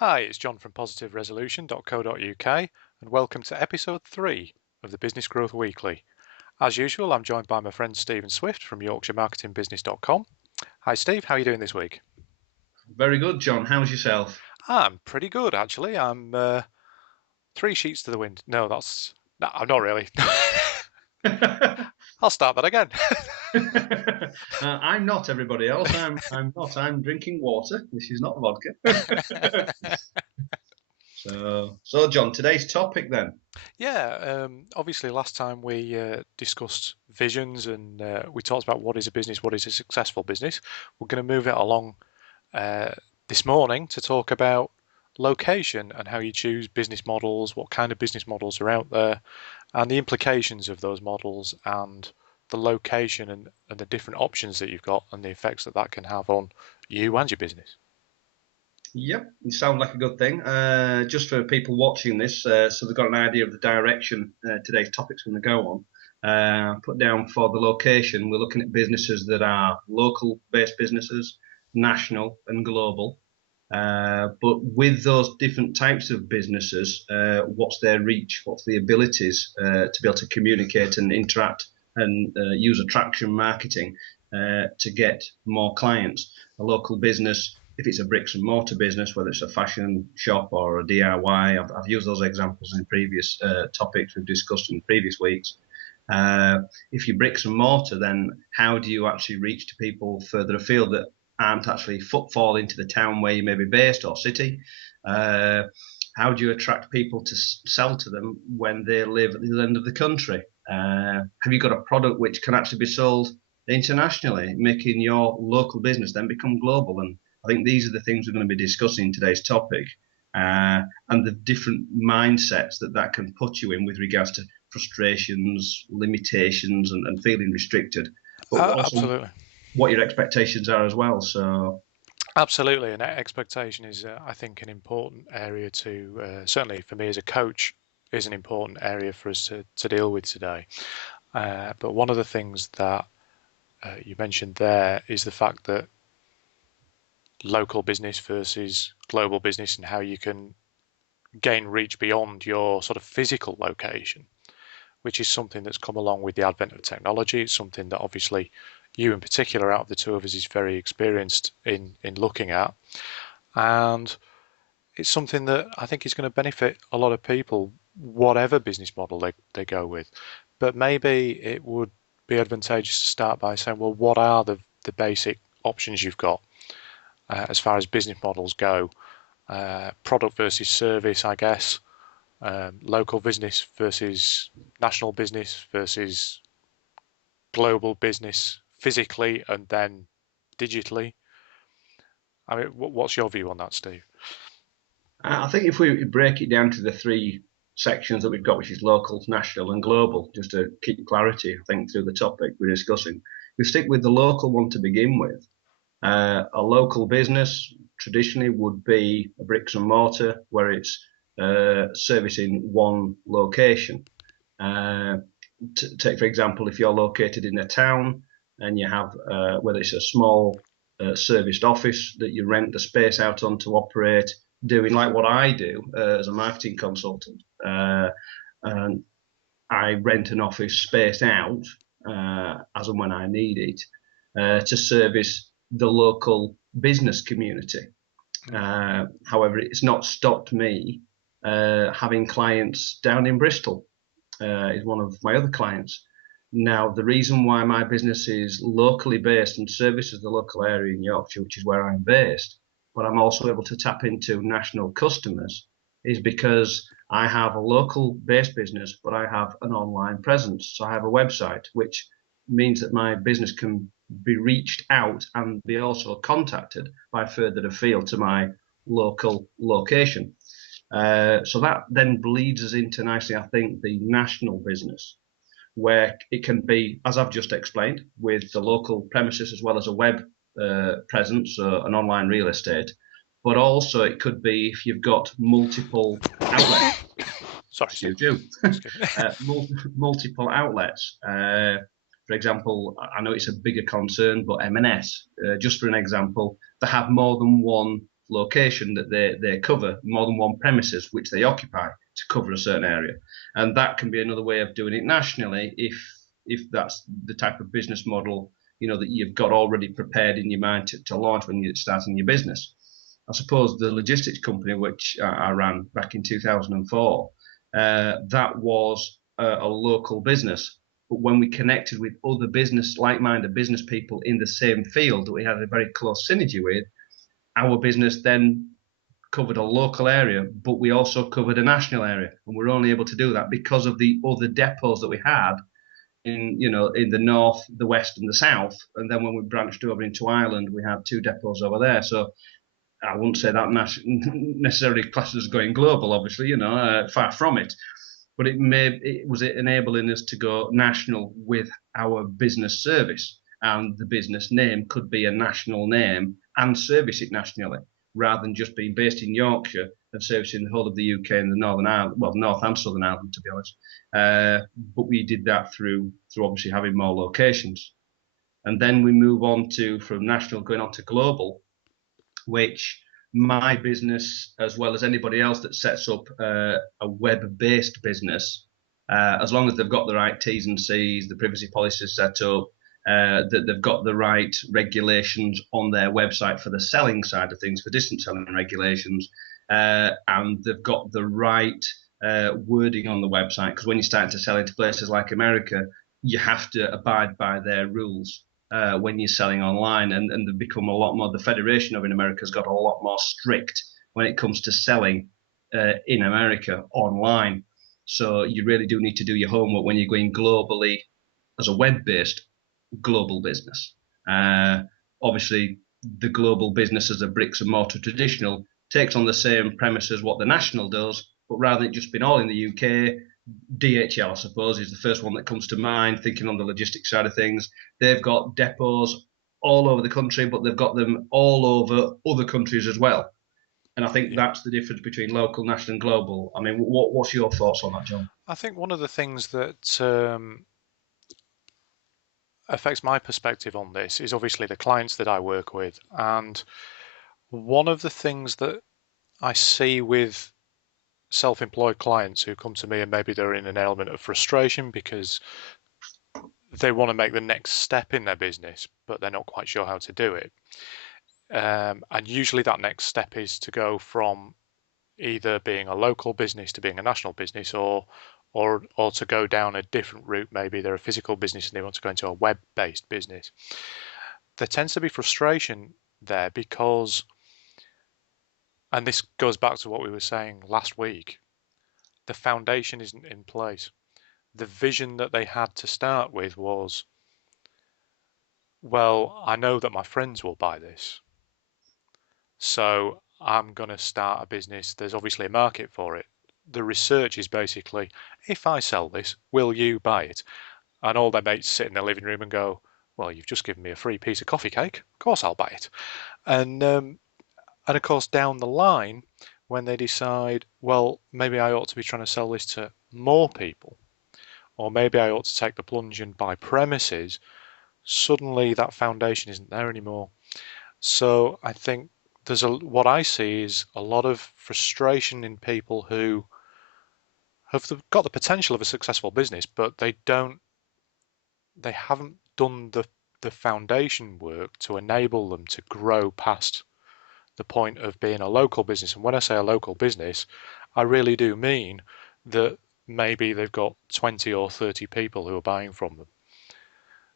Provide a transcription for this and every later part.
Hi, it's John from positiveresolution.co.uk and welcome to episode 3 of the Business Growth Weekly. As usual, I'm joined by my friend Stephen Swift from YorkshireMarketingBusiness.com. Hi Steve, how are you doing this week? Very good, John. How's yourself? I'm pretty good actually. I'm 3 sheets to the wind. No, I'm not really. I'll start that again. I'm not everybody else. I'm not. I'm drinking water. This is not vodka. So John, today's topic then. Yeah, obviously last time we discussed visions and we talked about what is a business, what is a successful business. We're going to move it along uh, this morning to talk about location and how you choose business models, what kind of business models are out there, and the implications of those models and the location and the different options that you've got and the effects that that can have on you and your business. Yep, it sounds like a good thing. Just for people watching this, so they've got an idea of the direction today's topic's going to go on. Put down for the location, we're looking at businesses that are local-based businesses, national and global. But with those different types of businesses, what's their reach? What's the abilities to be able to communicate and interact and use attraction marketing to get more clients? A local business, if it's a bricks and mortar business, whether it's a fashion shop or a DIY, I've used those examples in previous topics we've discussed in previous weeks. If you're bricks and mortar, then how do you actually reach to people further afield that aren't actually footfall into the town where you may be based or city? Uh, how do you attract people to sell to them when they live at the other end of the country? Have you got a product which can actually be sold internationally, making your local business then become global? And I think these are the things we're going to be discussing in today's topic, and the different mindsets that that can put you in with regards to frustrations, limitations, and feeling restricted, but also Absolutely. what your expectations are as well. So, Absolutely, and expectation is, I think, an important area to certainly for me as a coach is an important area for us to deal with today. But one of the things that you mentioned there is the fact that local business versus global business and how you can gain reach beyond your sort of physical location, which is something that's come along with the advent of technology. It's something that obviously you in particular out of the two of us is very experienced in looking at. And it's something that I think is going to benefit a lot of people, whatever business model they go with. But maybe it would be advantageous to start by saying, well, what are the basic options you've got as far as business models go? Product versus service, I guess. Local business versus national business versus global business physically and then digitally. I mean, what's your view on that, Steve? I think if we break it down to the three sections that we've got, which is local, national, and global, just to keep clarity, I think, through the topic we're discussing, we stick with the local one to begin with. A local business traditionally would be a bricks and mortar where it's servicing one location. Uh, Take, for example, if you're located in a town and you have, whether it's a small serviced office that you rent the space out on to operate, doing like what I do as a marketing consultant. And I rent an office space out as and when I need it to service the local business community. However, it's not stopped me having clients down in Bristol. Is one of my other clients. Now, the reason why my business is locally based and services the local area in Yorkshire, which is where I'm based, but I'm also able to tap into national customers, is because I have a local based business, but I have an online presence. So I have a website, which means that my business can be reached out and be also contacted by further afield to my local location. So that then bleeds us into nicely, I think, the national business, where it can be, as I've just explained, with the local premises as well as a web presence, an online real estate. But also, it could be if you've got multiple outlets. Sorry, Steve. Excuse you. Excuse me. Multiple outlets. For example, I know it's a bigger concern, but M&S, just for an example, they have more than one location that they cover, more than one premises which they occupy to cover a certain area. And that can be another way of doing it nationally if that's the type of business model that you've got already prepared in your mind to launch when you're starting your business. I suppose the logistics company which I ran back in 2004, that was a local business. But when we connected with other like-minded business people in the same field that we had a very close synergy with, our business then covered a local area, but we also covered a national area, and we're only able to do that because of the other depots that we had in the north, the west, and the south. And then when we branched over into Ireland, we had 2 depots over there. So I wouldn't say that necessarily classes going global, obviously, far from it. But it was enabling us to go national with our business service, and the business name could be a national name and service it nationally, rather than just being based in Yorkshire and servicing the whole of the UK and the Northern Ireland, well, North and Southern Ireland, to be honest. But we did that through obviously having more locations. And then we move on from national going on to global, which my business, as well as anybody else that sets up a web-based business, as long as they've got the right T's and C's, the privacy policies set up, that they've got the right regulations on their website for the selling side of things, for distance selling regulations, and they've got the right wording on the website, because when you're starting to sell into places like America, you have to abide by their rules. When you're selling online, and they've become a lot more. The Federation of in America has got a lot more strict when it comes to selling in America online. So you really do need to do your homework when you're going globally as a web-based global business. Obviously, the global business as a bricks and mortar traditional takes on the same premise as what the national does, but rather than just being all in the UK, DHL, I suppose, is the first one that comes to mind, thinking on the logistics side of things. They've got depots all over the country, but they've got them all over other countries as well. And I think that's the difference between local, national, and global. I mean, what's your thoughts on that, John? I think one of the things that affects my perspective on this is obviously the clients that I work with. And one of the things that I see with self-employed clients who come to me, and maybe they're in an element of frustration because they want to make the next step in their business, but they're not quite sure how to do it. And usually that next step is to go from either being a local business to being a national business, or to go down a different route. Maybe they're a physical business and they want to go into a web-based business. There tends to be frustration there because, and this goes back to what we were saying last week, the foundation isn't in place. The vision that they had to start with was, well, I know that my friends will buy this, so I'm going to start a business. There's obviously a market for it. The research is basically, if I sell this, will you buy it? And all their mates sit in their living room and go, well, you've just given me a free piece of coffee cake. Of course I'll buy it. And of course, down the line, when they decide, well, maybe I ought to be trying to sell this to more people, or maybe I ought to take the plunge and buy premises, suddenly that foundation isn't there anymore. So I think what I see is a lot of frustration in people who have got the potential of a successful business, but they haven't done the foundation work to enable them to grow past the point of being a local business. And when I say a local business, I really do mean that maybe they've got 20 or 30 people who are buying from them.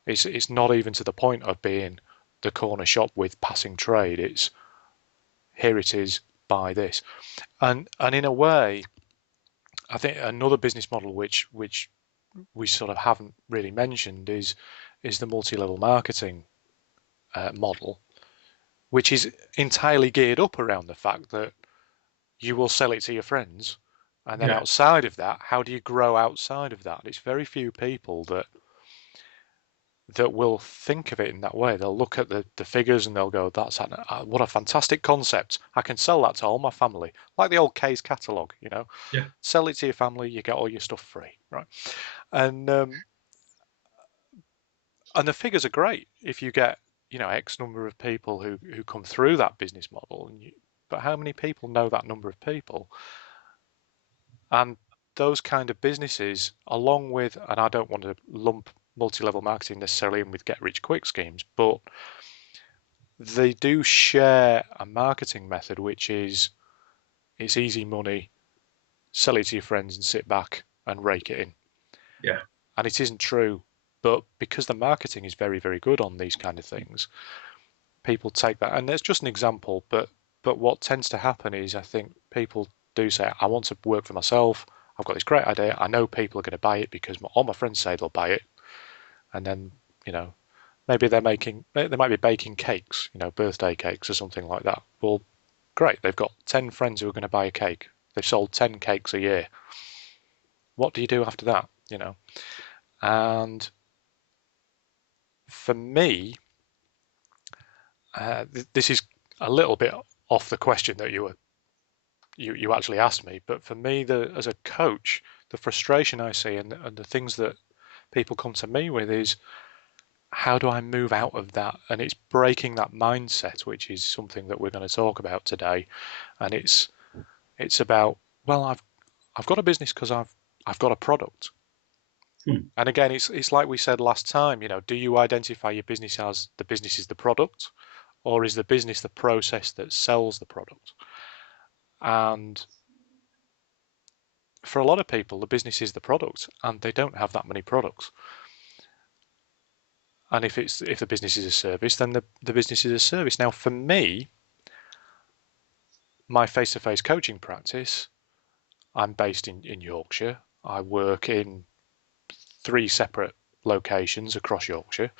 It's not even to the point of being the corner shop with passing trade. It's here it is, buy this. And in a way, I think another business model which we sort of haven't really mentioned is the multi-level marketing model, which is entirely geared up around the fact that you will sell it to your friends, and then outside of that, how do you grow outside of that? It's very few people that will think of it in that way. They'll look at the figures and they'll go, "That's what a fantastic concept! I can sell that to all my family, like the old K's catalogue, you know. Yeah. Sell it to your family, you get all your stuff free, right?" And the figures are great if you get X number of people who come through that business model, and but how many people know that number of people? And those kind of businesses, along with, and I don't want to lump multi-level marketing necessarily in with get-rich-quick schemes, but they do share a marketing method which is it's easy money, sell it to your friends and sit back and rake it in. Yeah. And it isn't true, but because the marketing is very, very good on these kind of things, people take that. And there's just an example, but what tends to happen is I think people do say, I want to work for myself. I've got this great idea. I know people are going to buy it because all my friends say they'll buy it. And then, maybe they might be baking cakes, birthday cakes or something like that. Well, great. They've got 10 friends who are going to buy a cake. They've sold 10 cakes a year. What do you do after that? And for me, this is a little bit off the question that you actually asked me, but for me, as a coach, the frustration I see and the things that people come to me with is, how do I move out of that? And it's breaking that mindset, which is something that we're going to talk about today. And it's about, well, I've got a business because I've got a product. And again, it's like we said last time, do you identify your business as the business is the product, or is the business the process that sells the product? And for a lot of people, the business is the product, and they don't have that many products. And if the business is a service, then the business is a service. Now, for me, my face-to-face coaching practice, I'm based in Yorkshire. I work in 3 separate locations across Yorkshire.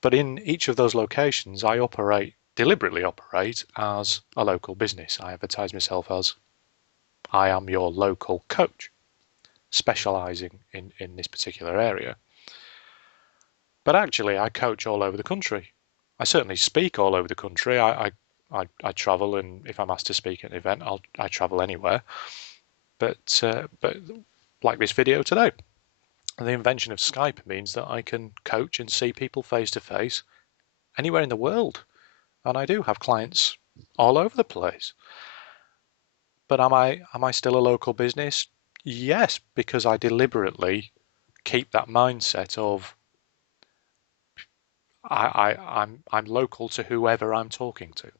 But in each of those locations, I deliberately operate as a local business. I advertise myself as, I am your local coach, specializing in this particular area. But actually, I coach all over the country. I certainly speak all over the country. I travel, and if I'm asked to speak at an event, I travel anywhere. But like this video today, the invention of Skype means that I can coach and see people face to face anywhere in the world. And I do have clients all over the place. But am I still a local business? Yes, because I deliberately keep that mindset of I'm local to whoever I'm talking to.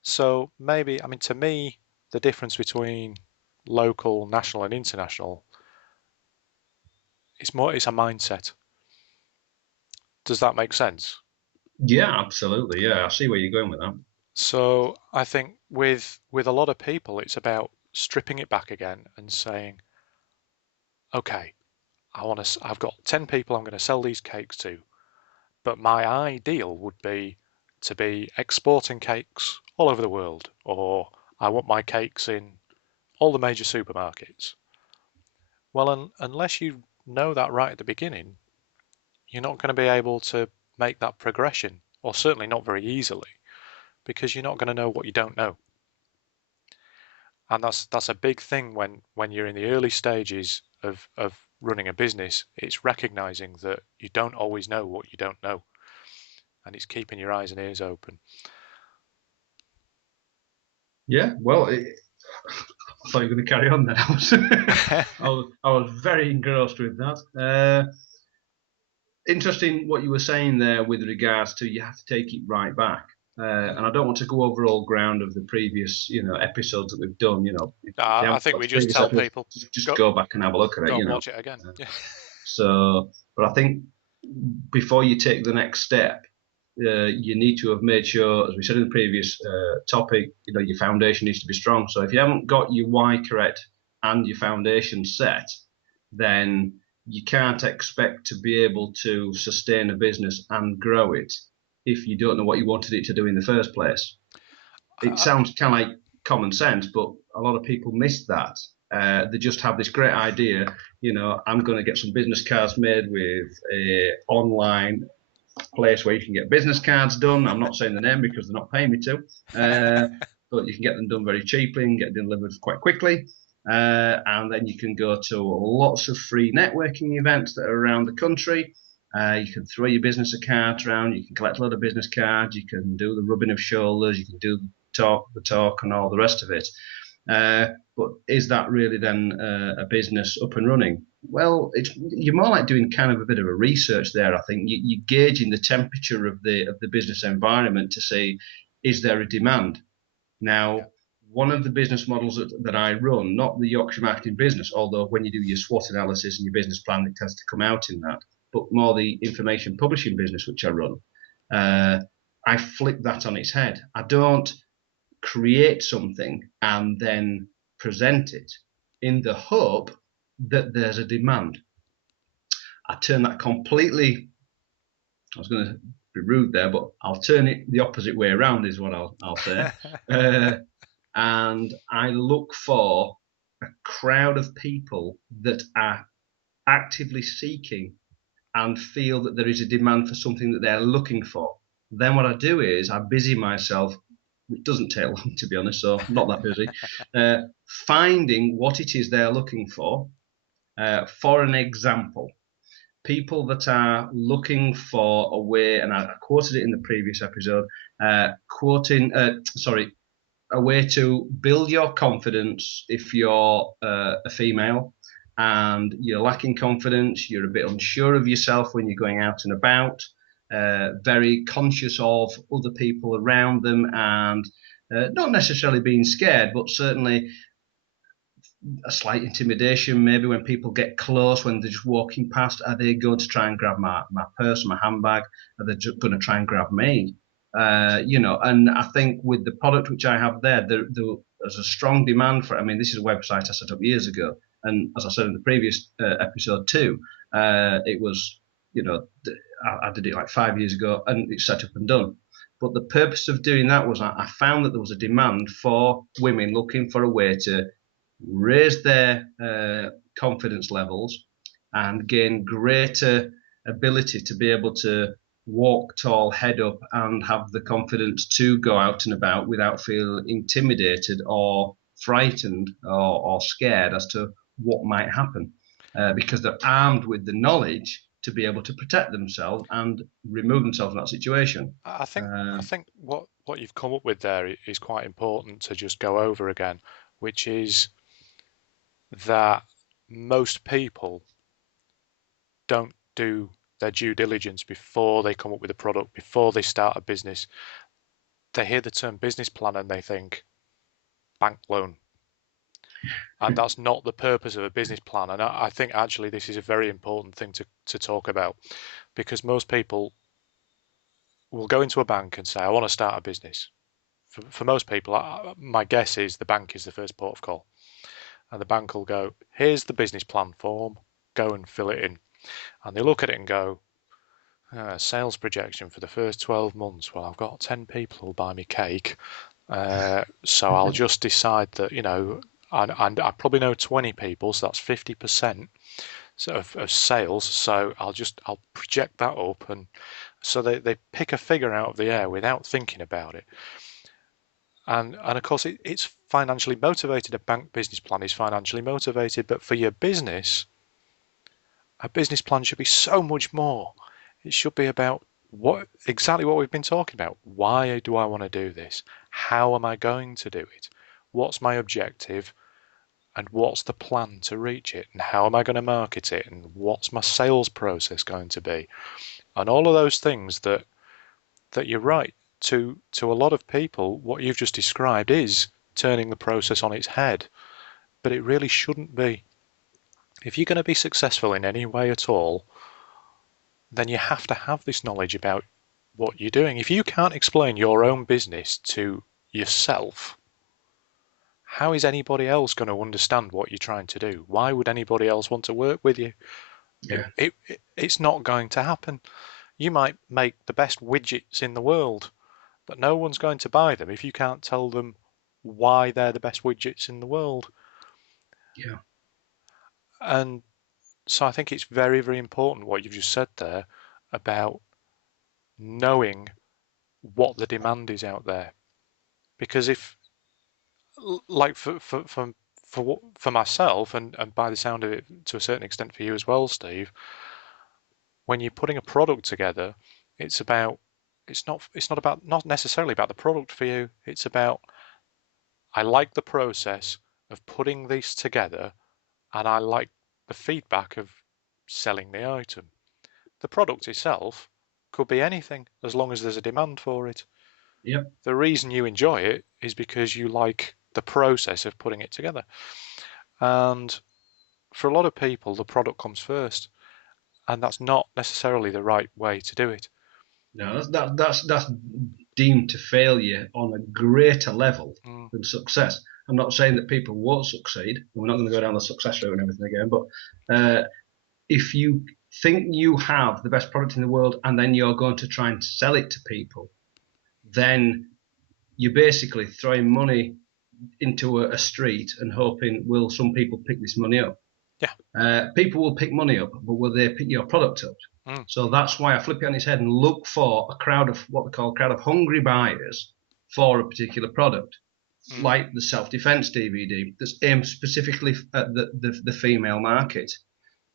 So maybe, to me, the difference between local, national, and international, it's a mindset. Does that make sense? Yeah, absolutely. Yeah, I see where you're going with that. So I think with a lot of people, it's about stripping it back again and saying, okay, I've got 10 people I'm going to sell these cakes to, but my ideal would be to be exporting cakes all over the world, or I want my cakes in all the major supermarkets. Well, unless you know that right at the beginning, you're not going to be able to make that progression, or certainly not very easily, because you're not going to know what you don't know. And that's a big thing when you're in the early stages of running a business. It's recognizing that you don't always know what you don't know, and it's keeping your eyes and ears open. Yeah, well, I thought you were going to carry on then. I was very engrossed with that. Interesting what you were saying there with regards to you have to take it right back. And I don't want to go over all ground of the previous, episodes that we've done. I think we just tell people just go back and have a look at it. Go and watch it again. So, but I think before you take the next step, you need to have made sure, as we said in the previous topic, your foundation needs to be strong. So if you haven't got your why correct and your foundation set, then you can't expect to be able to sustain a business and grow it if you don't know what you wanted it to do in the first place. It sounds kind of like common sense, but a lot of people miss that. They just have this great idea, I'm going to get some business cards made with a online place where you can get business cards done. I'm not saying the name because they're not paying me to, but you can get them done very cheaply and get delivered quite quickly. And then you can go to lots of free networking events that are around the country. You can throw your business cards around. You can collect a lot of business cards. You can do the rubbing of shoulders. You can do the talk, and all the rest of it. But is that really then a business up and running? Well, you're more like doing kind of a bit of a research there. I think you're gauging the temperature of the business environment to see, is there a demand? Now, one of the business models that I run, not the Yorkshire Marketing Business, although when you do your SWOT analysis and your business plan, it tends to come out in that, but more the information publishing business which I run, I flip that on its head. I don't create something and then present it in the hope that there's a demand. I turn that completely, I was going to be rude there, but I'll turn it the opposite way around, is what I'll say. And I look for a crowd of people that are actively seeking and feel that there is a demand for something that they're looking for. Then what I do is I busy myself, which doesn't take long to be honest, so not that busy, finding what it is they're looking for. For an example, people that are looking for a way, and I quoted it in the previous episode, a way to build your confidence if you're a female and you're lacking confidence, you're a bit unsure of yourself when you're going out and about, very conscious of other people around them, and not necessarily being scared, but certainly a slight intimidation, maybe when people get close, when they're just walking past. Are they going to try and grab my purse, my handbag? Are they going to try and grab me? And I think with the product which I have there's a strong demand for it. I mean, this is a website I set up years ago, and as I said in the previous episode too, it was, I did it like 5 years ago, and it's set up and done. But the purpose of doing that was I found that there was a demand for women looking for a way to raise their confidence levels and gain greater ability to be able to walk tall, head up, and have the confidence to go out and about without feeling intimidated or frightened or scared as to what might happen, because they're armed with the knowledge to be able to protect themselves and remove themselves from that situation. I think what you've come up with there is quite important to just go over again, which is that most people don't do their due diligence before they come up with a product, before they start a business. They hear the term business plan and they think bank loan. And that's not the purpose of a business plan. And I think actually this is a very important thing to talk about, because most people will go into a bank and say, I want to start a business. For most people, my guess is the bank is the first port of call. And the bank will go, here's the business plan form, go and fill it in. And they look at it and go, sales projection for the first 12 months. Well, I've got 10 people who'll buy me cake. So I'll just decide that, and I probably know 20 people, so that's 50% of sales. So I'll project that up. And so they pick a figure out of the air without thinking about it. And of course, it's financially motivated. A bank business plan is financially motivated, but for your business, a business plan should be so much more. It should be about exactly what we've been talking about. Why do I want to do this? How am I going to do it? What's my objective? And what's the plan to reach it? And how am I going to market it? And what's my sales process going to be? And all of those things that you're right. To a lot of people, what you've just described is turning the process on its head, but it really shouldn't be. If you're going to be successful in any way at all, then you have to have this knowledge about what you're doing. If you can't explain your own business to yourself, how is anybody else going to understand what you're trying to do? Why would anybody else want to work with you? Yeah. It's not going to happen. You might make the best widgets in the world, but no one's going to buy them if you can't tell them why they're the best widgets in the world. Yeah. And so I think it's very, very important what you've just said there about knowing what the demand is out there. Because if, like for myself, and by the sound of it to a certain extent for you as well, Steve, when you're putting a product together, it's not necessarily about the product for you. It's about, I like the process of putting these together, and I like the feedback of selling the item. The product itself could be anything as long as there's a demand for it. Yep. The reason you enjoy it is because you like the process of putting it together. And for a lot of people, the product comes first, and that's not necessarily the right way to do it. No, that's deemed to failure on a greater level than success. I'm not saying that people won't succeed. We're not going to go down the success route and everything again. But if you think you have the best product in the world and then you're going to try and sell it to people, then you're basically throwing money into a street and hoping, will some people pick this money up? Yeah. People will pick money up, but will they pick your product up? So that's why I flip it on its head and look for a crowd of what we call a crowd of hungry buyers for a particular product, like the self-defense DVD that's aimed specifically at the female market.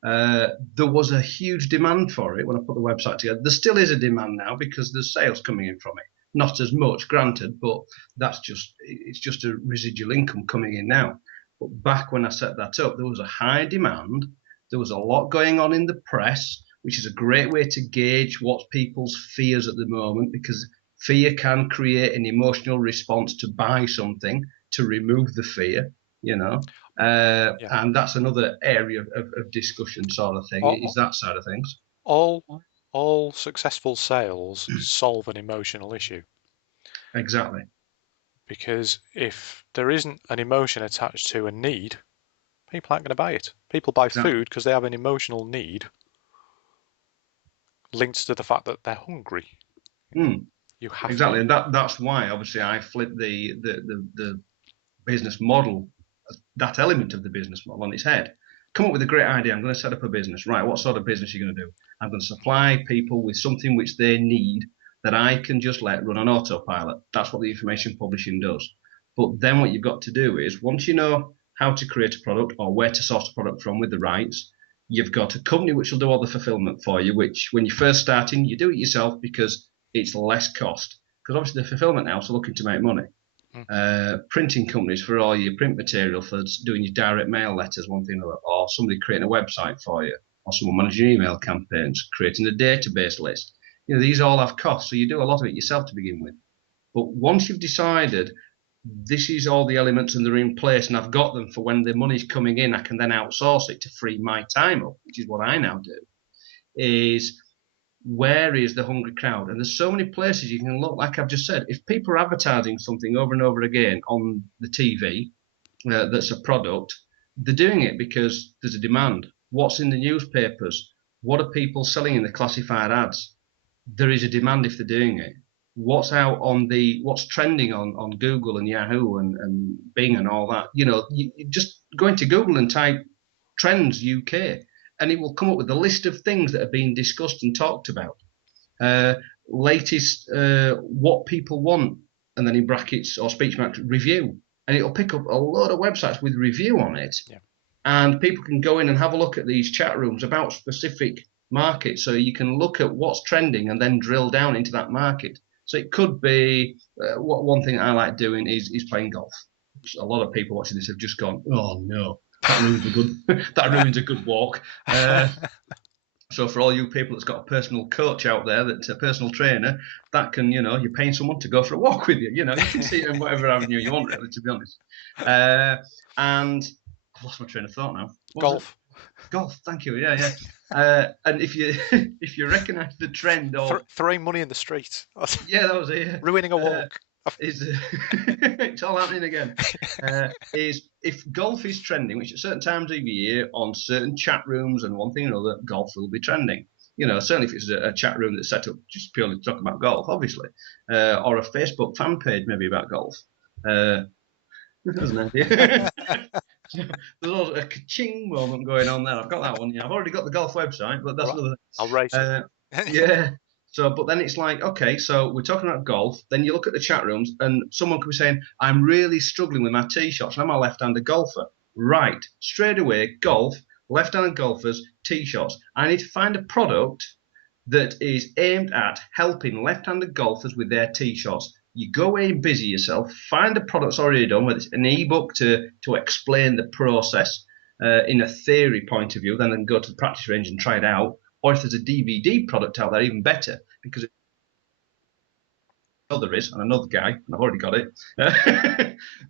There was a huge demand for it when I put the website together. There still is a demand now because there's sales coming in from it. Not as much, granted, but it's just a residual income coming in now. But back when I set that up, there was a high demand. There was a lot going on in the press, which is a great way to gauge what people's fears at the moment, because fear can create an emotional response to buy something to remove the fear, and that's another area of discussion sort of thing, is that side of things. All successful sales solve an emotional issue. Exactly. Because if there isn't an emotion attached to a need, people aren't going to buy it. People buy food because they have an emotional need linked to the fact that they're hungry. You have exactly, and that's why obviously I flipped the business model, that element of the business model on its head. Come up with a great idea. I'm going to set up a business. Right, what sort of business are you going to do? I'm going to supply people with something which they need that I can just let run on autopilot. That's what the information publishing does. But then what you've got to do is, once you know how to create a product or where to source a product from with the rights, you've got a company which will do all the fulfillment for you, which when you're first starting, you do it yourself because it's less cost. Because obviously the fulfillment house are looking to make money. Printing companies for all your print material, for doing your direct mail letters, one thing or somebody creating a website for you, or someone managing email campaigns, creating a database list. These all have costs, so you do a lot of it yourself to begin with. But once you've decided this is all the elements and they're in place and I've got them for when the money's coming in, I can then outsource it to free my time up, which is what I now do, is where is the hungry crowd? And there's so many places you can look. Like I've just said, if people are advertising something over and over again on the TV that's a product, they're doing it because there's a demand. What's in the newspapers? What are people selling in the classified ads? There is a demand if they're doing it. What's trending on Google and Yahoo and Bing and all that? You just go into Google and type trends UK, and it will come up with a list of things that are being discussed and talked about. Latest, what people want, and then in brackets or speech marks, review. And it'll pick up a lot of websites with review on it. Yeah. And people can go in and have a look at these chat rooms about specific markets. So you can look at what's trending and then drill down into that market. So it could be, one thing I like doing is playing golf. A lot of people watching this have just gone, oh no, that ruins a good walk. So for all you people that's got a personal coach out there, that's a personal trainer, that can, you're paying someone to go for a walk with you. You can see it in whatever avenue you want, really, to be honest. And I've lost my train of thought now. Golf. Golf, thank you. Yeah. And if you recognise the trend of throwing money in the street, yeah, that was it. Yeah. Ruining a walk. It's all happening again. Is if golf is trending, which at certain times of year on certain chat rooms and one thing or another, golf will be trending. Certainly if it's a chat room that's set up just purely to talk about golf, obviously, or a Facebook fan page maybe about golf. There's an idea. There's also a ka-ching moment going on there. I've got that one. Yeah, I've already got the golf website, but that's another. I'll race it. Yeah. So, but then it's like, okay, so we're talking about golf. Then you look at the chat rooms, and someone could be saying, "I'm really struggling with my tee shots. I'm a left-handed golfer." Right, straight away, golf, left-handed golfers, tee shots. I need to find a product that is aimed at helping left-handed golfers with their tee shots. You go away and busy yourself, find a product that's already done, whether it's an ebook to explain the process in a theory point of view, then go to the practice range and try it out. Or if there's a DVD product out there, even better, because there is, and another guy, and I've already got it.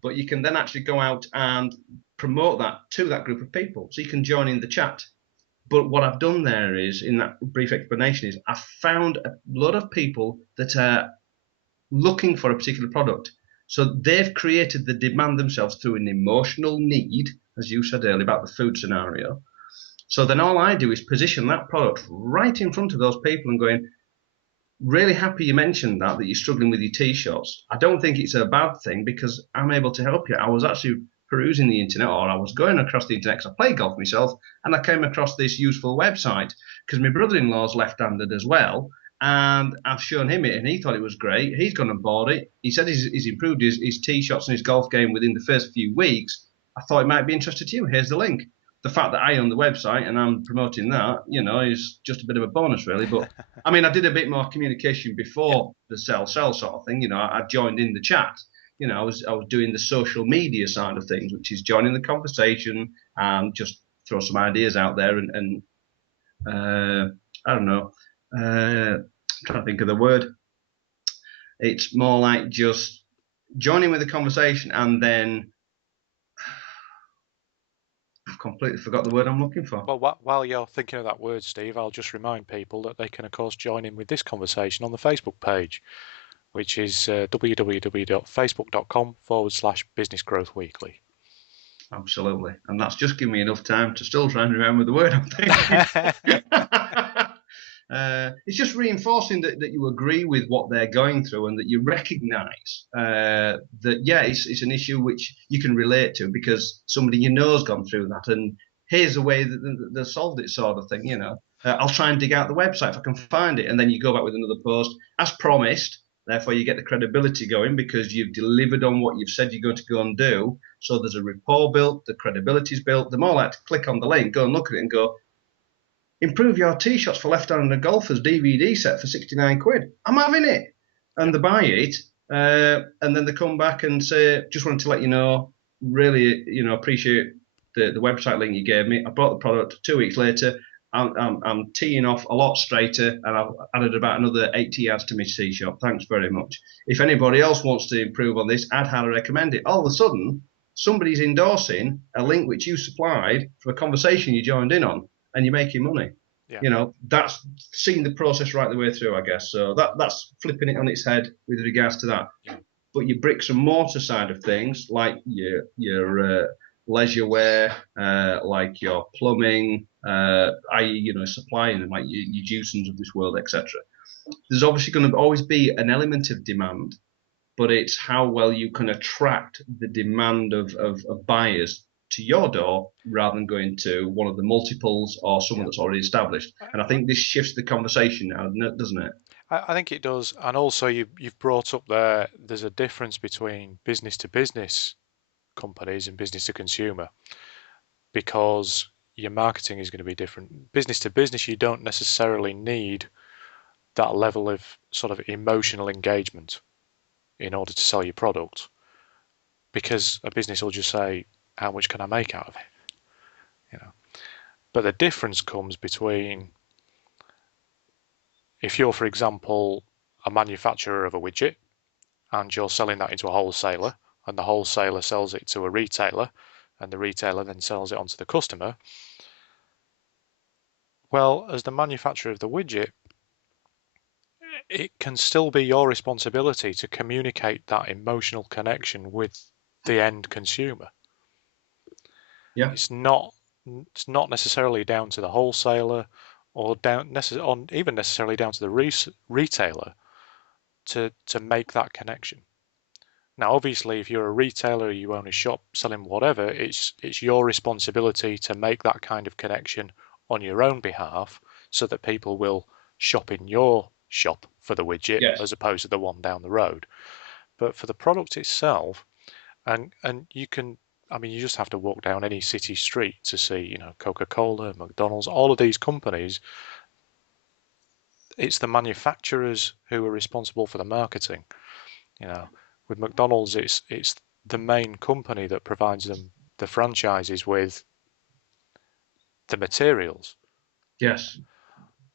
But you can then actually go out and promote that to that group of people. So you can join in the chat. But what I've done there is, in that brief explanation, is I've found a lot of people that are looking for a particular product. So they've created the demand themselves through an emotional need, as you said earlier about the food scenario. So then all I do is position that product right in front of those people and going, really happy you mentioned that you're struggling with your tee shots. I don't think it's a bad thing because I'm able to help you. I was actually perusing the internet, or I was going across the internet because I play golf myself, and I came across this useful website because my brother-in-law's left-handed as well, and I've shown him it, and he thought it was great. He's gone and bought it. He said he's improved his tee shots and his golf game within the first few weeks. I thought it might be interesting to you. Here's the link. The fact that I own the website and I'm promoting that, is just a bit of a bonus, really. But I mean, I did a bit more communication before the sell sort of thing. I joined in the chat. I was doing the social media side of things, which is joining the conversation and just throw some ideas out there. And I don't know, I'm trying to think of the word. It's more like just joining with the conversation, and then I've completely forgot the word I'm looking for. Well, while you're thinking of that word, Steve, I'll just remind people that they can, of course, join in with this conversation on the Facebook page, which is www.facebook.com/Business Growth Weekly. Absolutely. And that's just given me enough time to still try and remember the word I'm thinking. It's just reinforcing that you agree with what they're going through, and that you recognise that, it's an issue which you can relate to because somebody you know has gone through that, and here's a way that they solved it, sort of thing. I'll try and dig out the website if I can find it, and then you go back with another post as promised. Therefore, you get the credibility going because you've delivered on what you've said you're going to go and do. So there's a rapport built, the credibility's built. They're more like to click on the link, go and look at it and go, improve your tee shots for left-handed golfers DVD set for 69 quid. I'm having it. And they buy it. And then they come back and say, just wanted to let you know, really, appreciate the website link you gave me. I bought the product 2 weeks later. I'm teeing off a lot straighter, and I've added about another 80 yards to my tee shot. Thanks very much. If anybody else wants to improve on this, I'd highly recommend it. All of a sudden, somebody's endorsing a link which you supplied for a conversation you joined in on, and you're making money. Yeah. That's seeing the process right the way through, I guess. So that's flipping it on its head with regards to that. Yeah. But your bricks and mortar side of things, like your leisure wear, like your plumbing, i.e., supplying, like your Jewsons of this world, etc. There's obviously going to always be an element of demand, but it's how well you can attract the demand of buyers to your door rather than going to one of the multiples or someone that's already established. And I think this shifts the conversation now, doesn't it? I think it does. And also you've brought up there's a difference between business to business companies and business to consumer, because your marketing is going to be different. Business to business, you don't necessarily need that level of sort of emotional engagement in order to sell your product, because a business will just say, how much can I make out of it? But the difference comes between, if you're, for example, a manufacturer of a widget and you're selling that into a wholesaler, and the wholesaler sells it to a retailer, and the retailer then sells it onto the customer. Well, as the manufacturer of the widget, it can still be your responsibility to communicate that emotional connection with the end consumer. Yeah. It's not necessarily down to the wholesaler or even necessarily down to the retailer to make that connection. Now, obviously, if you're a retailer, you own a shop selling whatever, it's your responsibility to make that kind of connection on your own behalf, so that people will shop in your shop for the widget, yes, as opposed to the one down the road. But for the product itself, and you can, I mean, you just have to walk down any city street to see, Coca-Cola, McDonald's, all of these companies, it's the manufacturers who are responsible for the marketing. With McDonald's, it's the main company that provides them, the franchises, with the materials. Yes.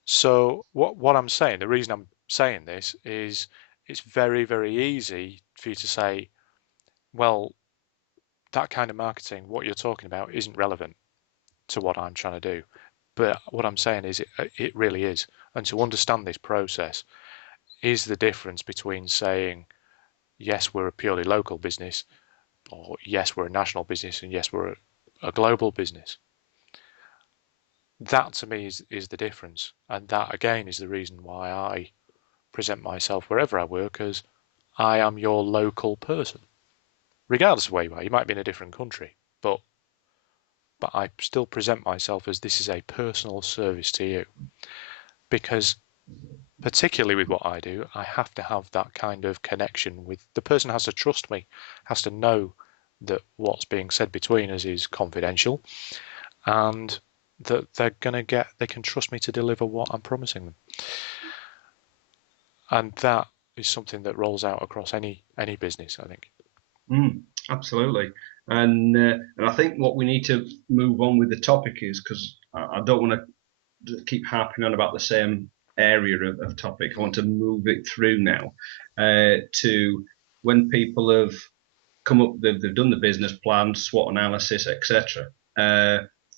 So what I'm saying, the reason I'm saying this is it's very, very easy for you to say, well, that kind of marketing, what you're talking about, isn't relevant to what I'm trying to do. But what I'm saying is it really is. And to understand this process is the difference between saying, yes, we're a purely local business, or yes, we're a national business, and yes, we're a global business. That to me is the difference. And that again is the reason why I present myself wherever I work as I am your local person. Regardless of where you are, you might be in a different country, but I still present myself as this is a personal service to you. Because particularly with what I do, I have to have that kind of connection with the person. Has to trust me, has to know that what's being said between us is confidential, and that they can trust me to deliver what I'm promising them. And that is something that rolls out across any business, I think. Absolutely. And I think what we need to move on with the topic is, because I don't want to keep harping on about the same area of topic. I want to move it through now to when people have come up, they've done the business plan, SWOT analysis, etc.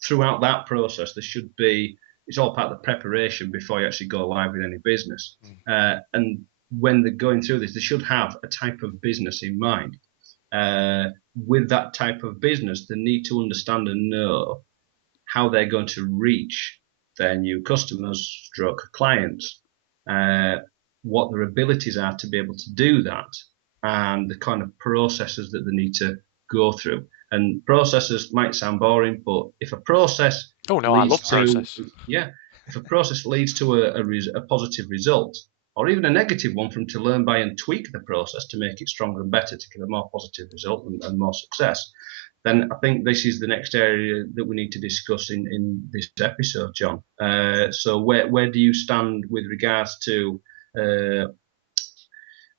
Throughout that process, there should be, it's all part of the preparation before you actually go live with any business. And when they're going through this, they should have a type of business in mind. With that type of business, they need to understand and know how they're going to reach their new customers, stroke clients, what their abilities are to be able to do that, and the kind of processes that they need to go through. And processes might sound boring, but if a process I love process. if a process leads to a positive result, or even a negative one, from to learn by and tweak the process to make it stronger and better to give a more positive result and more success, then I think this is the next area that we need to discuss in this episode, John. So where do you stand with regards to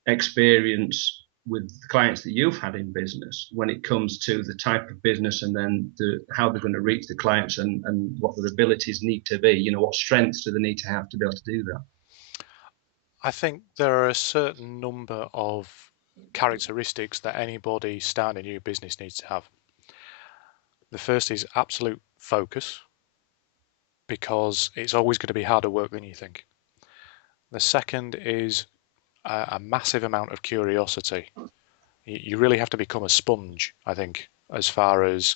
experience with the clients that you've had in business when it comes to the type of business, and then how they're going to reach the clients, and what their abilities need to be? What strengths do they need to have to be able to do that? I think there are a certain number of characteristics that anybody starting a new business needs to have. The first is absolute focus, because it's always going to be harder work than you think. The second is a massive amount of curiosity. You really have to become a sponge, I think, as far as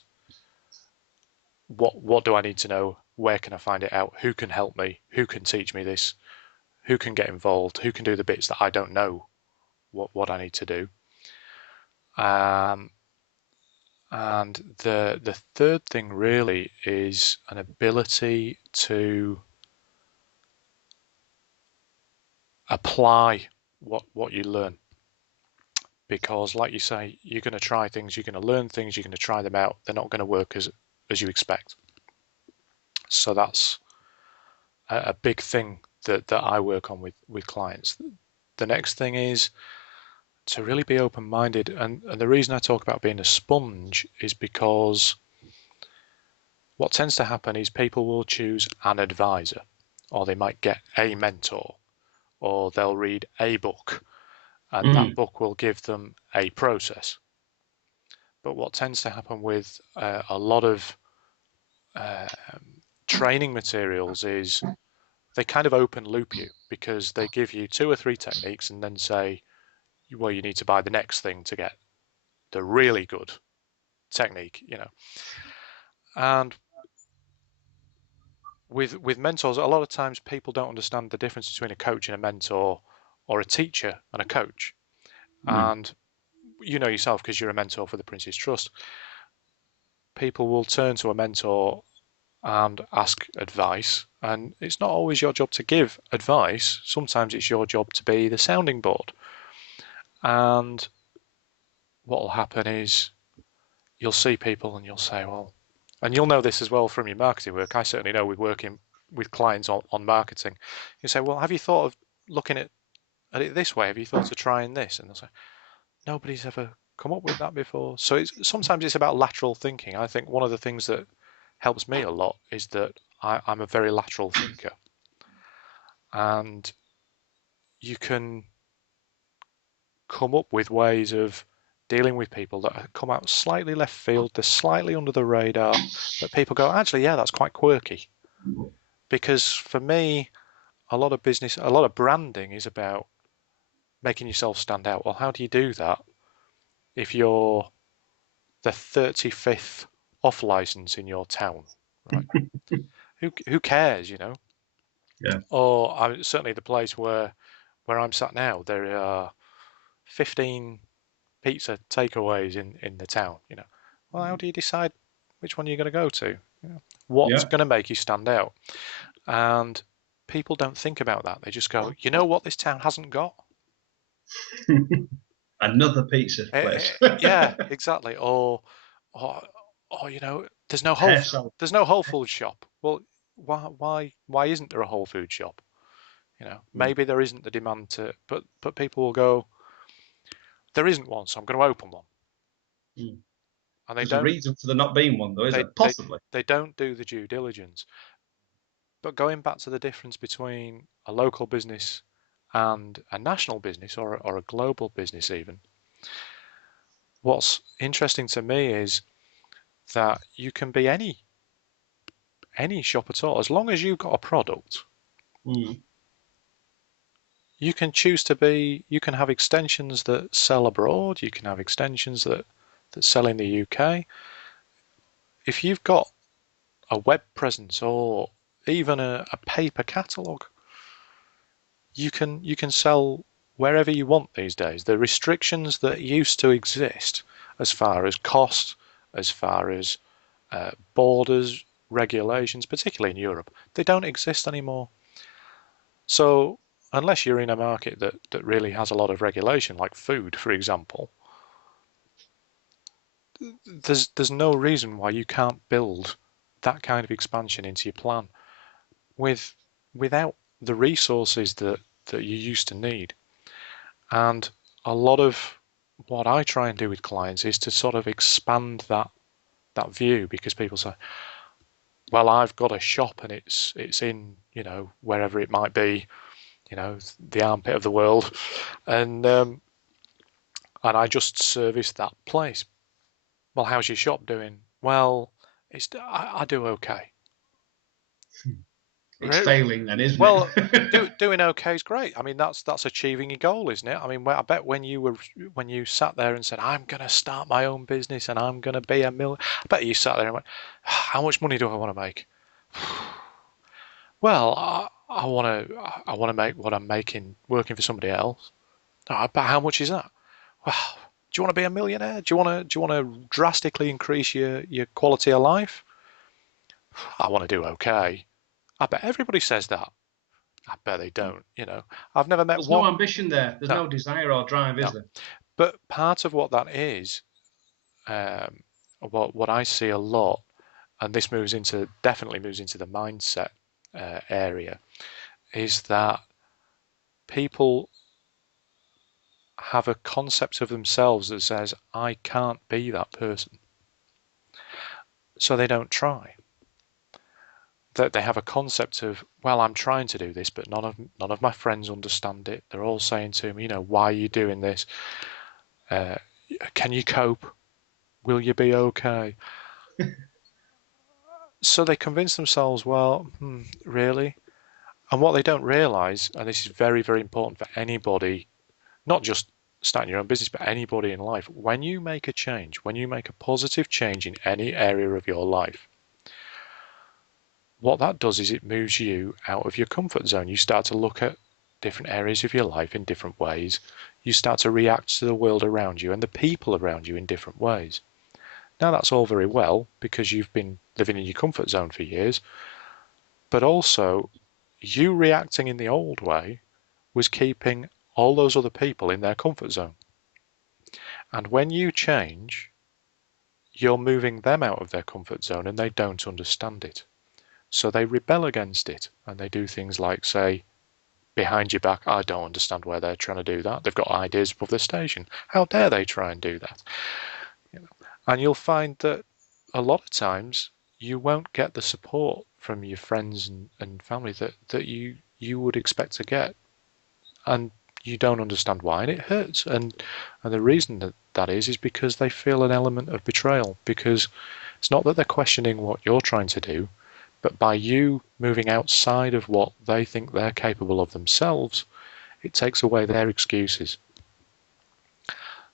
what do I need to know, where can I find it out, who can help me, who can teach me this, who can get involved, who can do the bits that I don't know what I need to do. And the third thing really is an ability to apply what you learn. Because like you say, you're going to try things, you're going to learn things, you're going to try them out. They're not going to work as you expect. So that's a big thing that I work on with clients. The next thing is to really be open-minded. And the reason I talk about being a sponge is because what tends to happen is people will choose an advisor, or they might get a mentor, or they'll read a book, and that book will give them a process. But what tends to happen with a lot of training materials is they kind of open loop you, because they give you 2 or 3 techniques and then say, well, you need to buy the next thing to get the really good technique, And with mentors, a lot of times people don't understand the difference between a coach and a mentor, or a teacher and a coach. And you know yourself, because you're a mentor for the Prince's Trust, people will turn to a mentor and ask advice, and it's not always your job to give advice. Sometimes it's your job to be the sounding board. And what will happen is you'll see people and you'll say, well, and you'll know this as well from your marketing work. I certainly know with working with clients on marketing. You say, well, have you thought of looking at it this way? Have you thought of trying this? And they'll say, nobody's ever come up with that before. So sometimes it's about lateral thinking. I think one of the things that helps me a lot is that I'm a very lateral thinker, and you can come up with ways of dealing with people that come out slightly left field, they're slightly under the radar, but people go, actually, yeah, that's quite quirky. Because for me, a lot of branding is about making yourself stand out. Well, how do you do that if you're the 35th off license in your town, right? Who cares, you know? Yeah. Or certainly the place where I'm sat now, there are 15 pizza takeaways in the town, you know. Well, how do you decide which one you're going to go to? You know, what's Yeah. going to make you stand out? And people don't think about that. They just go, you know what this town hasn't got? Another pizza place. Yeah, exactly. Or, you know, Hair salon. there's no Whole Food shop. Well, why isn't there a Whole Food shop? You know, maybe there isn't the demand to, but people will go, there isn't one, so I'm going to open one. Mm. And There's a reason for there not being one, though, is they there? Possibly. they don't do the due diligence. But going back to the difference between a local business and a national business or a global business even, what's interesting to me is that you can be any shop at all as long as you've got a product. You can choose to be, you can have extensions that sell abroad, you can have extensions that sell in the UK. If you've got a web presence or even a paper catalogue, you can sell wherever you want these days. The restrictions that used to exist as far as cost, as far as borders, regulations, particularly in Europe, they don't exist anymore. So unless you're in a market that really has a lot of regulation, like food, for example, there's no reason why you can't build that kind of expansion into your plan without the resources that you used to need. And a lot of what I try and do with clients is to sort of expand that view, because people say, well, I've got a shop and it's in, you know, wherever it might be, you know, the armpit of the world, and I just service that place. Well, how's your shop doing? Well, I do okay. It's failing then, isn't Well, it? doing okay is great. I mean, that's achieving your goal, isn't it? I mean, I bet when you sat there and said, "I'm going to start my own business and I'm going to be a million," I bet you sat there and went, "How much money do I want to make?" Well, I want to make what I'm making working for somebody else. Oh, but how much is that? Well, do you want to be a millionaire? Do you want to drastically increase your quality of life? I want to do okay. I bet everybody says that. I bet they don't. You know, I've never met There's no one. ambition there. There's No, no desire or drive, is no. there? But part of what that is, what I see a lot, and this definitely moves into the mindset area, is that people have a concept of themselves that says, I can't be that person. So they don't try. That they have a concept of, well, I'm trying to do this, but none of my friends understand it. They're all saying to me, you know, why are you doing this? Can you cope? Will you be okay? So they convince themselves, well, really? And what they don't realize, and this is very, very important for anybody, not just starting your own business, but anybody in life, when you make a change, when you make a positive change in any area of your life, what that does is it moves you out of your comfort zone. You start to look at different areas of your life in different ways. You start to react to the world around you and the people around you in different ways. Now, that's all very well because you've been living in your comfort zone for years, but also you reacting in the old way was keeping all those other people in their comfort zone. And when you change, you're moving them out of their comfort zone and they don't understand it. So they rebel against it, and they do things like say, behind your back, I don't understand why they're trying to do that. They've got ideas above the station. How dare they try and do that? And you'll find that a lot of times you won't get the support from your friends and family that you would expect to get. And you don't understand why, and it hurts. And the reason that is because they feel an element of betrayal, because it's not that they're questioning what you're trying to do, but by you moving outside of what they think they're capable of themselves, it takes away their excuses.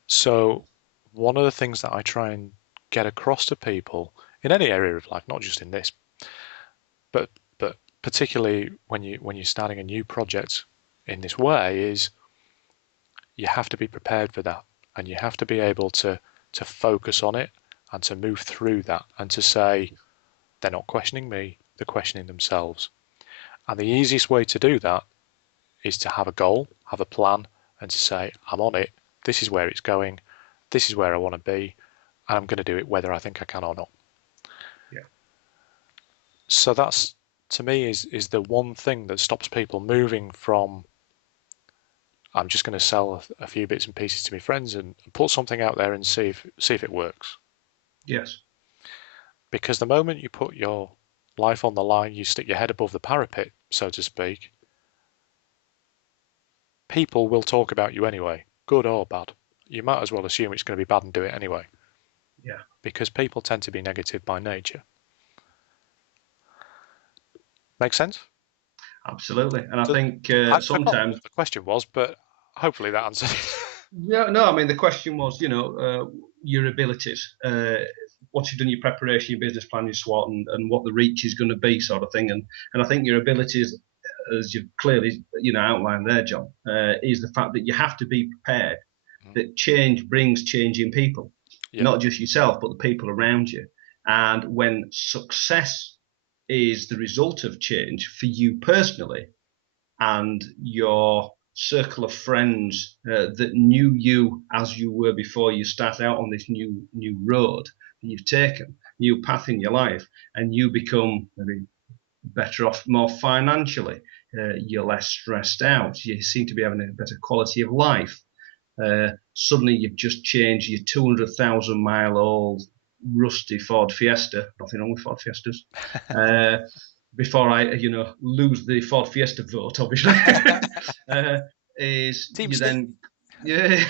So one of the things that I try and get across to people in any area of life, not just in this, but particularly when you're starting a new project in this way, is you have to be prepared for that, and you have to be able to focus on it and to move through that and to say, they're not questioning me, they're questioning themselves. And the easiest way to do that is to have a goal, have a plan, and to say, I'm on it, this is where it's going, this is where I want to be, and I'm going to do it whether I think I can or not. Yeah. So that's, to me, is the one thing that stops people moving from, I'm just going to sell a few bits and pieces to my friends and put something out there and see if it works. Yes. Because the moment you put your life on the line, you stick your head above the parapet, so to speak, people will talk about you anyway, good or bad. You might as well assume it's going to be bad and do it anyway. Yeah. Because people tend to be negative by nature. Make sense? Absolutely. And I So think I can't remember sometimes. what the question was, but hopefully that answered it. No. I mean, the question was, your abilities, what you've done, your preparation, your business plan, your SWOT, and what the reach is going to be, sort of thing. And I think your abilities, as you've clearly, outlined there, John, is the fact that you have to be prepared that change brings change in people, Yeah. not just yourself, but the people around you. And when success is the result of change for you personally, and your circle of friends that knew you as you were before you start out on this new road that you've taken, new path in your life, and you become maybe better off more financially. You're less stressed out. You seem to be having a better quality of life. Suddenly you've just changed your 200,000-mile-old rusty Ford Fiesta. Nothing wrong with Ford Fiestas. Before I, lose the Ford Fiesta vote, obviously, is Team you Steve. then, yeah,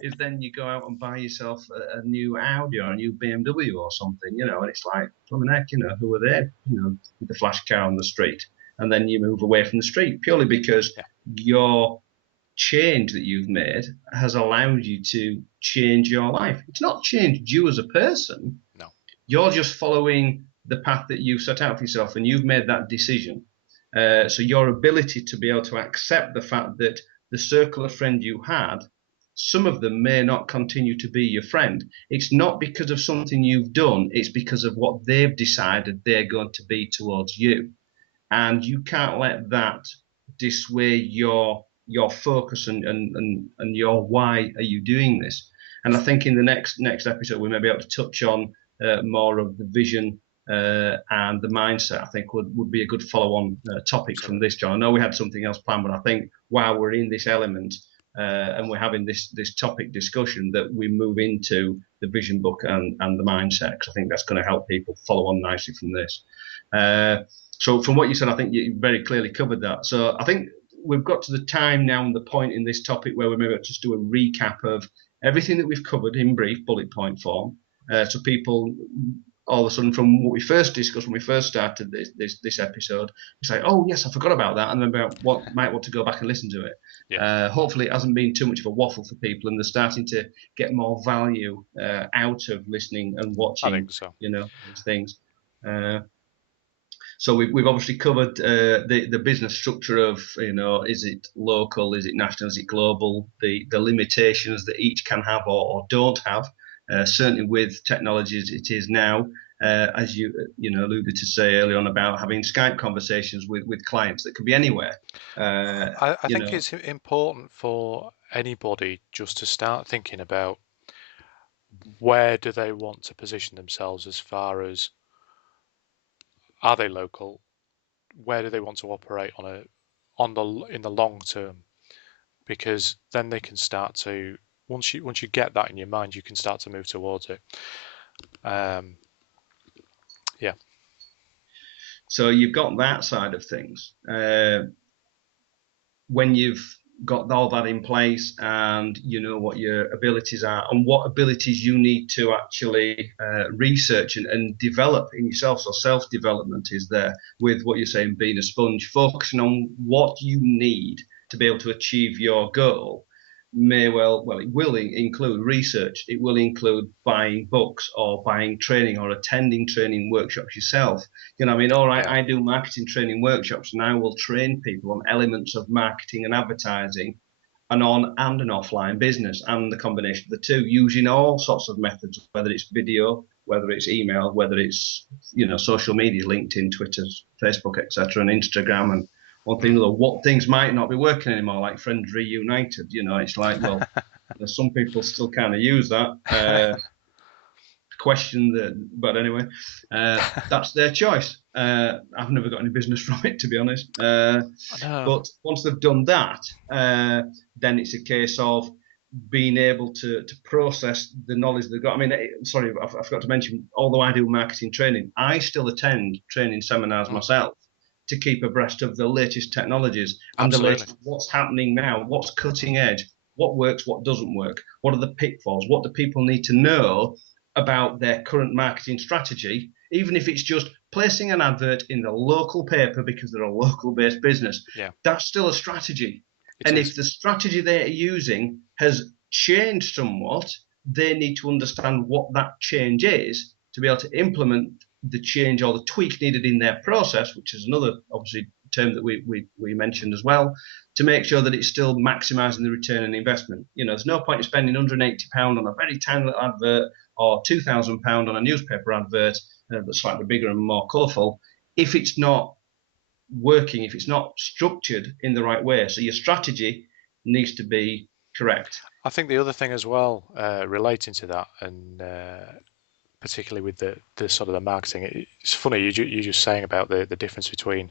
is then you go out and buy yourself a new Audi or a new BMW or something, and it's like, from heck, who are they, with the flash car on the street, and then you move away from the street purely because your change that you've made has allowed you to change your life. It's not changed you as a person. No. You're just following the path that you've set out for yourself, and you've made that decision. So your ability to be able to accept the fact that the circle of friends you had, some of them may not continue to be your friend. It's not because of something you've done, it's because of what they've decided they're going to be towards you. And you can't let that dissuade your focus and your why are you doing this. And I think in the next episode we may be able to touch on more of the vision and the mindset. I think would be a good follow-on topic from this, John. I know we had something else planned, but I think while we're in this element and we're having this topic discussion, that we move into the vision book and the mindset, because I think that's going to help people follow on nicely from this. So from what you said, I think you very clearly covered that. So I think we've got to the time now and the point in this topic where we maybe just do a recap of everything that we've covered in brief bullet point form. So people all of a sudden, from what we first discussed when we first started this episode, it's like, oh yes, I forgot about that, and then might want to go back and listen to it. Yeah. Hopefully it hasn't been too much of a waffle for people, and they're starting to get more value out of listening and watching. I think so. These things. So we've obviously covered the business structure of, is it local, is it national, is it global, the limitations that each can have or don't have. Certainly with technologies it is now, as you alluded to say earlier on about having Skype conversations with clients that could be anywhere. I think it's important for anybody just to start thinking about where do they want to position themselves as far as are they local? Where do they want to operate in the long term? Because then they can start to, once you get that in your mind, you can start to move towards it. Yeah. So you've got that side of things. When you've got all that in place and you know what your abilities are and what abilities you need to actually research and develop in yourself. So self-development is there with what you're saying, being a sponge, focusing on what you need to be able to achieve your goal. It will include research. It will include buying books or buying training or attending training workshops yourself. You know, I mean, all right, Yeah. I do marketing training workshops and I will train people on elements of marketing and advertising and on and an offline business and the combination of the two using all sorts of methods, whether it's video, whether it's email, whether it's, social media, LinkedIn, Twitter, Facebook, etc., and Instagram and one thing or other. What things might not be working anymore, like Friends Reunited. It's like, well, some people still kind of use that. Question that, but anyway, that's their choice. I've never got any business from it, to be honest. But once they've done that, then it's a case of being able to process the knowledge they've got. I mean, sorry, I forgot to mention, although I do marketing training, I still attend training seminars myself to keep abreast of the latest technologies and the latest what's happening now, what's cutting edge, what works, what doesn't work, what are the pitfalls, what do people need to know about their current marketing strategy, even if it's just placing an advert in the local paper because they're a local-based business. Yeah. That's still a strategy. If the strategy they're using has changed somewhat, they need to understand what that change is to be able to implement the change or the tweak needed in their process, which is another, obviously, term that we mentioned as well, to make sure that it's still maximising the return on investment. There's no point in spending £180 on a very tiny little advert or £2,000 on a newspaper advert that's slightly bigger and more colourful if it's not working, if it's not structured in the right way. So your strategy needs to be correct. I think the other thing as well, relating to that, and particularly with the sort of the marketing, it's funny you're just saying about the difference between,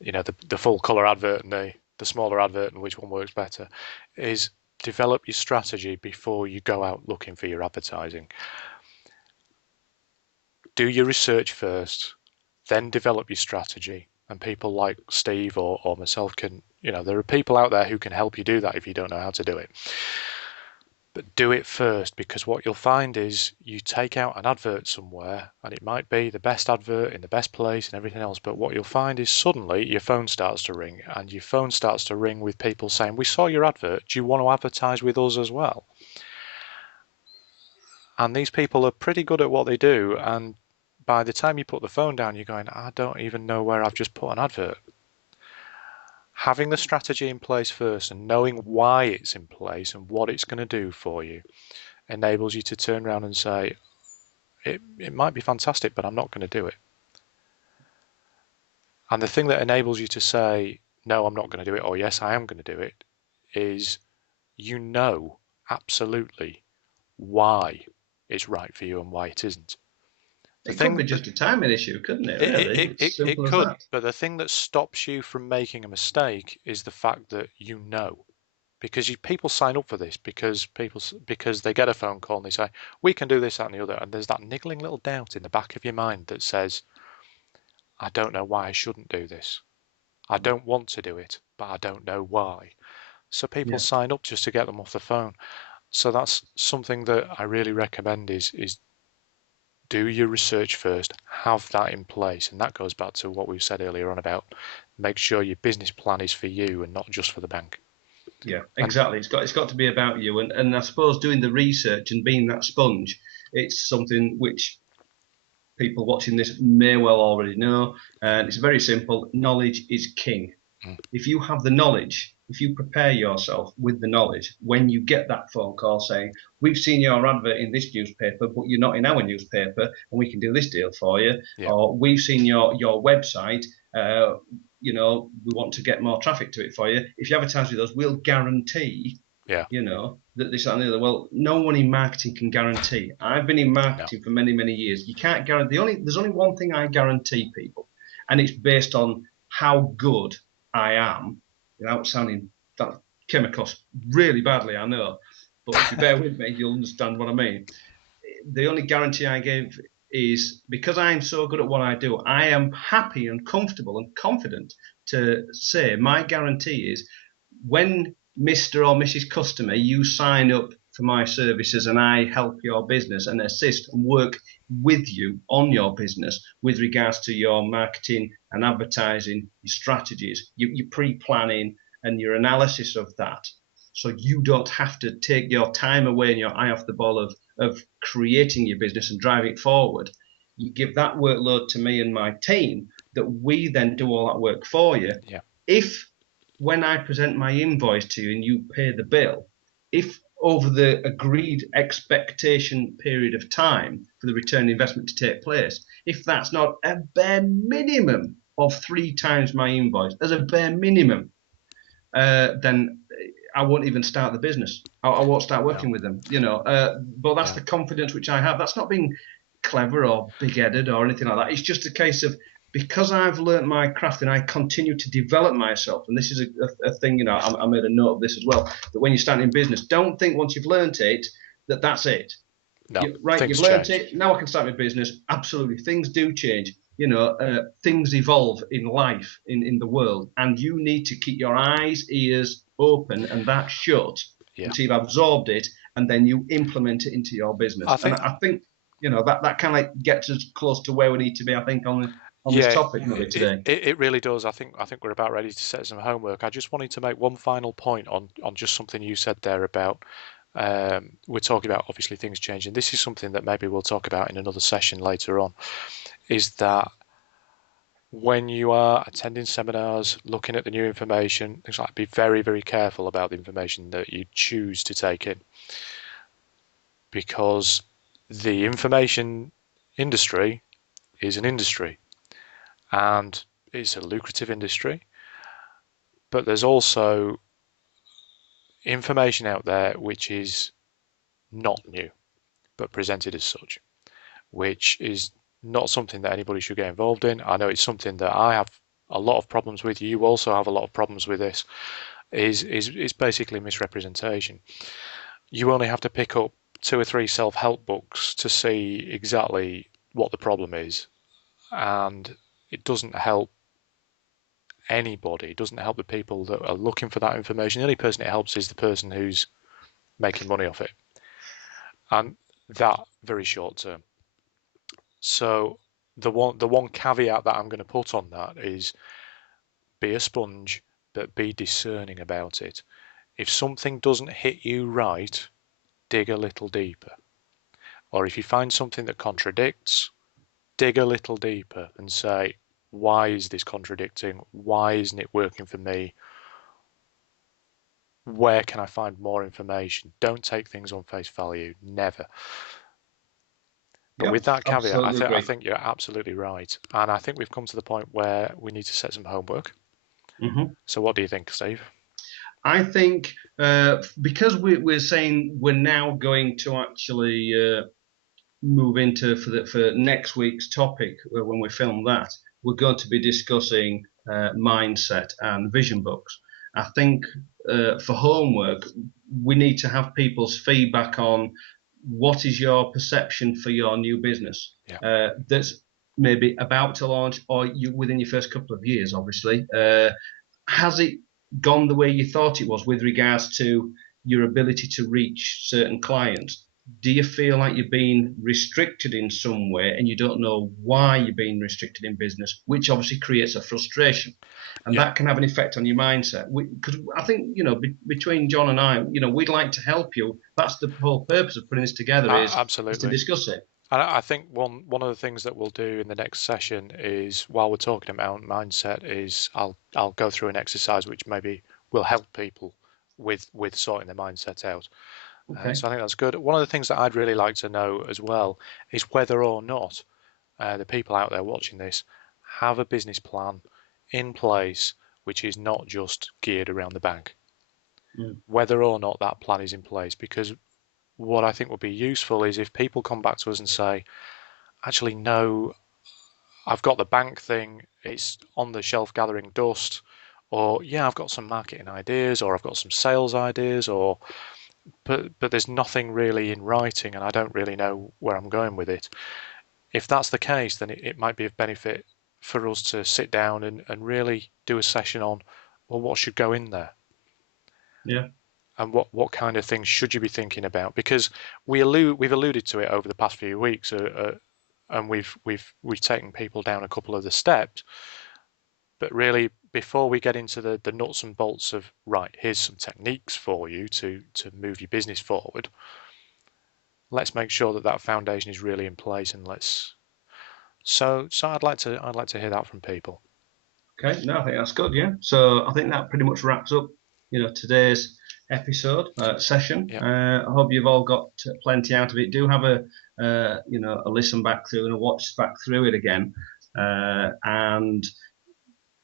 the full colour advert and the smaller advert and which one works better, is develop your strategy before you go out looking for your advertising. Do your research first, then develop your strategy. And people like Steve or myself can, there are people out there who can help you do that if you don't know how to do it. But do it first, because what you'll find is you take out an advert somewhere and it might be the best advert in the best place and everything else, but what you'll find is suddenly your phone starts to ring, and your phone starts to ring with people saying, we saw your advert, do you want to advertise with us as well? And these people are pretty good at what they do, and by the time you put the phone down, you're going, I don't even know where I've just put an advert. Having the strategy in place first and knowing why it's in place and what it's going to do for you enables you to turn around and say, it might be fantastic, but I'm not going to do it. And the thing that enables you to say, no, I'm not going to do it, or yes, I am going to do it, is absolutely why it's right for you and why it isn't. It could be just a timing issue, couldn't it? Really? It could, but the thing that stops you from making a mistake is the fact that because people sign up for this because they get a phone call and they say, we can do this, that, and the other, and there's that niggling little doubt in the back of your mind that says, I don't know why I shouldn't do this. I don't want to do it, but I don't know why. So people sign up just to get them off the phone. So that's something that I really recommend is do your research first, have that in place. And that goes back to what we said earlier on about make sure your business plan is for you and not just for the bank. Yeah, exactly. It's got to be about you. And I suppose doing the research and being that sponge, it's something which people watching this may well already know. And it's very simple. Knowledge is king. If you have the knowledge, if you prepare yourself with the knowledge, when you get that phone call saying, we've seen your advert in this newspaper, but you're not in our newspaper, and we can do this deal for you, or we've seen your website, we want to get more traffic to it for you. If you advertise with us, we'll guarantee Yeah. That this and the other. Well, no one in marketing can guarantee. I've been in No. marketing for many, many years. You can't guarantee. There's only one thing I guarantee people, and it's based on how good I am, without sounding that came across really badly, I know. But if you bear with me, you'll understand what I mean. The only guarantee I give is because I'm so good at what I do, I am happy and comfortable and confident to say my guarantee is when Mr. or Mrs. Customer, you sign up for my services and I help your business and assist and work with you on your business with regards to your marketing and advertising, your strategies, your pre-planning and your analysis of that. So you don't have to take your time away and your eye off the ball of creating your business and driving it forward. You give that workload to me and my team that we then do all that work for you. Yeah. If when I present my invoice to you and you pay the bill, if over the agreed expectation period of time for the return on investment to take place, if that's not a bare minimum of 3 times my invoice as a bare minimum, then I won't even start the business. I won't start working with them, but that's the confidence which I have. That's not being clever or big-headed or anything like that. It's just a case of because I've learnt my craft and I continue to develop myself, and this is a thing, I made a note of this as well, that when you're starting in business, don't think once you've learnt it that that's it. No, You've learnt it, now I can start my business. Absolutely, things do change. Things evolve in life, in the world, and you need to keep your eyes, ears open and that shut until you've absorbed it, and then you implement it into your business. I think that kind of gets us close to where we need to be, I think, on this topic today. It really does. I think we're about ready to set some homework. I just wanted to make one final point on just something you said there about we're talking about obviously things changing. This is something that maybe we'll talk about in another session later on, is that when you are attending seminars, looking at the new information, things like, be very, very careful about the information that you choose to take in, because the information industry is an industry and it's a lucrative industry, but there's also information out there which is not new but presented as such, which is not something that anybody should get involved in. I know it's something that I have a lot of problems with. You also have a lot of problems with this. Is basically misrepresentation. You only have to pick up 2 or 3 self-help books to see exactly what the problem is, and it doesn't help anybody. It doesn't help the people that are looking for that information. The only person it helps is the person who's making money off it, and that very short term. So the one caveat that I'm going to put on that is be a sponge, but be discerning about it. If something doesn't hit you right, dig a little deeper. Or if you find something that contradicts, dig a little deeper and say, why is this contradicting? Why isn't it working for me? Where can I find more information? Don't take things on face value, never. But with that caveat, I think you're absolutely right. And I think we've come to the point where we need to set some homework. Mm-hmm. So what do you think, Steve? I think because we're saying we're now going to actually move into for next week's topic when we film that, we're going to be discussing mindset and vision books. I think for homework, we need to have people's feedback on what is your perception for your new business that's maybe about to launch or you within your first couple of years, obviously. Has it gone the way you thought it was with regards to your ability to reach certain clients? Do you feel like you're being restricted in some way and you don't know why you're being restricted in business, which obviously creates a frustration, and that can have an effect on your mindset? Because I think between John and I, we'd like to help you. That's the whole purpose of putting this together is to discuss it. And I think one of the things that we'll do in the next session is, while we're talking about mindset, is I'll go through an exercise which maybe will help people with sorting their mindset out. Okay. So I think that's good. One of the things that I'd really like to know as well is whether or not the people out there watching this have a business plan in place which is not just geared around the bank. whether or not that plan is in place. Because what I think would be useful is if people come back to us and say, actually, no, I've got the bank thing, it's on the shelf gathering dust, or yeah, I've got some marketing ideas, or I've got some sales ideas, or but there's nothing really in writing and I don't really know where I'm going with it. If that's the case, then it might be of benefit for us to sit down and really do a session on, well, what should go in there? Yeah. And what kind of things should you be thinking about? Because we've alluded to it over the past few weeks, and we've taken people down a couple of the steps. But really, before we get into the nuts and bolts of, right, here's some techniques for you to move your business forward, let's make sure that that foundation is really in place, and so I'd like to hear that from people. Okay, no, I think that's good. Yeah, so I think that pretty much wraps up, today's episode session. Yeah. I hope you've all got plenty out of it. Do have a listen back through and a watch back through it again, and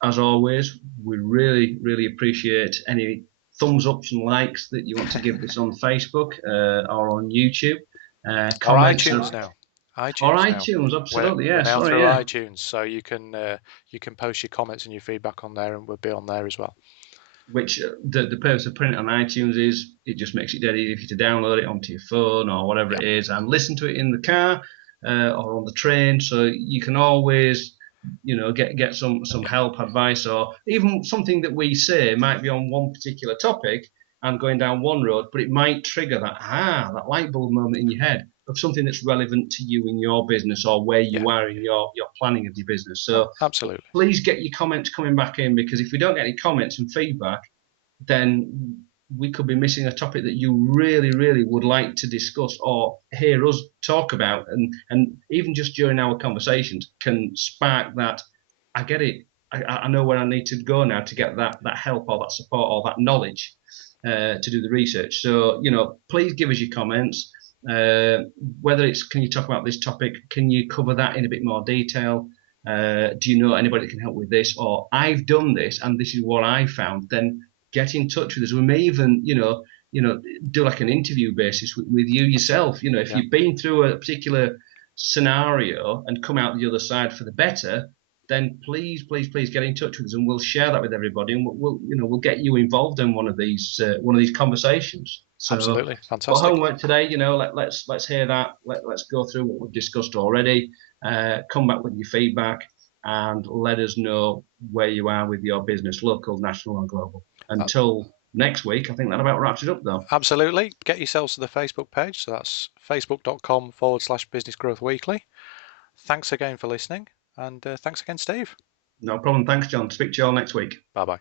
as always, we really, really appreciate any thumbs ups and likes that you want to give this on Facebook or on YouTube. Or iTunes now. iTunes, absolutely, we're yes. now Sorry, through yeah. iTunes, so you can post your comments and your feedback on there, and we'll be on there as well. Which the purpose of putting it on iTunes is it just makes it dead easy for you to download it onto your phone or whatever it is and listen to it in the car or on the train. So you can always get some help, advice, or even something that we say might be on one particular topic and going down one road, but it might trigger that light bulb moment in your head of something that's relevant to you in your business or where you are in your planning of your business. So absolutely, please get your comments coming back in, because if we don't get any comments and feedback, then we could be missing a topic that you really, really would like to discuss or hear us talk about. And even just during our conversations can spark that, I get it, I know where I need to go now to get that help or that support or that knowledge to do the research. So, please give us your comments. Whether it's, can you talk about this topic? Can you cover that in a bit more detail? Do you know anybody that can help with this? Or I've done this and this is what I found. Then get in touch with us. We may even, do like an interview basis with you yourself. If you've been through a particular scenario and come out the other side for the better, then please get in touch with us, and we'll share that with everybody, and we'll get you involved in one of these conversations. So, absolutely, fantastic. For homework today, let's hear that. Let's go through what we've discussed already. Come back with your feedback and let us know where you are with your business, local, national, and global. Until next week, I think that about wraps it up, though. Absolutely. Get yourselves to the Facebook page. So that's facebook.com/Business Growth Weekly. Thanks again for listening. And thanks again, Steve. No problem. Thanks, John. Speak to you all next week. Bye-bye.